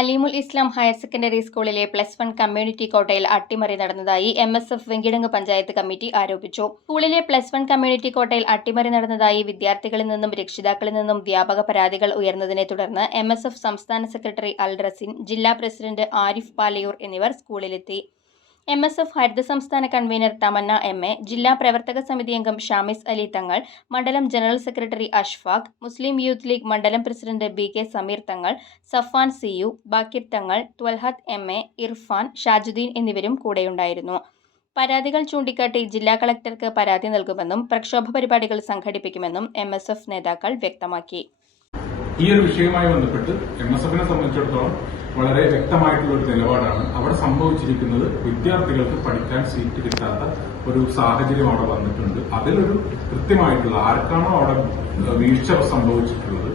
അലീമുൽ ഇസ്ലാം higher secondary സ്കൂളിലെ +1 community കോട്ടയിൽ അട്ടിമറി നടന്നതായി MSF വെങ്കിടങ്ങ് പഞ്ചായത്ത് കമ്മിറ്റി ആരോപിച്ചു. സ്കൂളിലെ +1 കമ്മ്യൂണിറ്റി കോട്ടയിൽ അട്ടിമറി നടന്നതായി വിദ്യാർത്ഥികളിൽ നിന്നും രക്ഷിതാക്കളിൽ നിന്നും വ്യാപക പരാതികൾ ഉയർന്നതിനെ തുടർന്ന് MSF സംസ്ഥാന സെക്രട്ടറി അൽ റസിൻ, ജില്ലാ പ്രസിഡന്റ് ആരിഫ് പാലയൂർ എന്നിവർ സ്കൂളിലെത്തി. MSF ഹരിത സംസ്ഥാന കൺവീനർ തമന്ന MA, ജില്ലാ പ്രവർത്തക സമിതി അംഗം ഷാമിസ് അലി തങ്ങൾ, മണ്ഡലം ജനറൽ സെക്രട്ടറി അഷ്ഫാഖ്, മുസ്ലിം യൂത്ത് ലീഗ് മണ്ഡലം പ്രസിഡന്റ് BK സമീർ തങ്ങൾ, സഫാൻ CU, ബാക്കിർ തങ്ങൾ, ത്വൽഹത്ത് MA, ഇർഫാൻ, ഷാജുദ്ദീൻ എന്നിവരും കൂടെയുണ്ടായിരുന്നു. പരാതികൾ ചൂണ്ടിക്കാട്ടി ജില്ലാ കളക്ടർക്ക് പരാതി നൽകുമെന്നും പ്രക്ഷോഭ പരിപാടികൾ സംഘടിപ്പിക്കുമെന്നും MSF നേതാക്കൾ വ്യക്തമാക്കി. ഈ ഒരു വിഷയവുമായി ബന്ധപ്പെട്ട് MSFനെ സംബന്ധിച്ചിടത്തോളം വളരെ വ്യക്തമായിട്ടുള്ള ഒരു നിലപാടാണ്. അവിടെ സംഭവിച്ചിരിക്കുന്നത് വിദ്യാർത്ഥികൾക്ക് പഠിക്കാൻ സീറ്റ് കിട്ടാത്ത ഒരു സാഹചര്യം അവിടെ വന്നിട്ടുണ്ട്. അതിലൊരു കൃത്യമായിട്ടുള്ള ആർക്കാണോ അവിടെ വീഴ്ച സംഭവിച്ചിട്ടുള്ളത്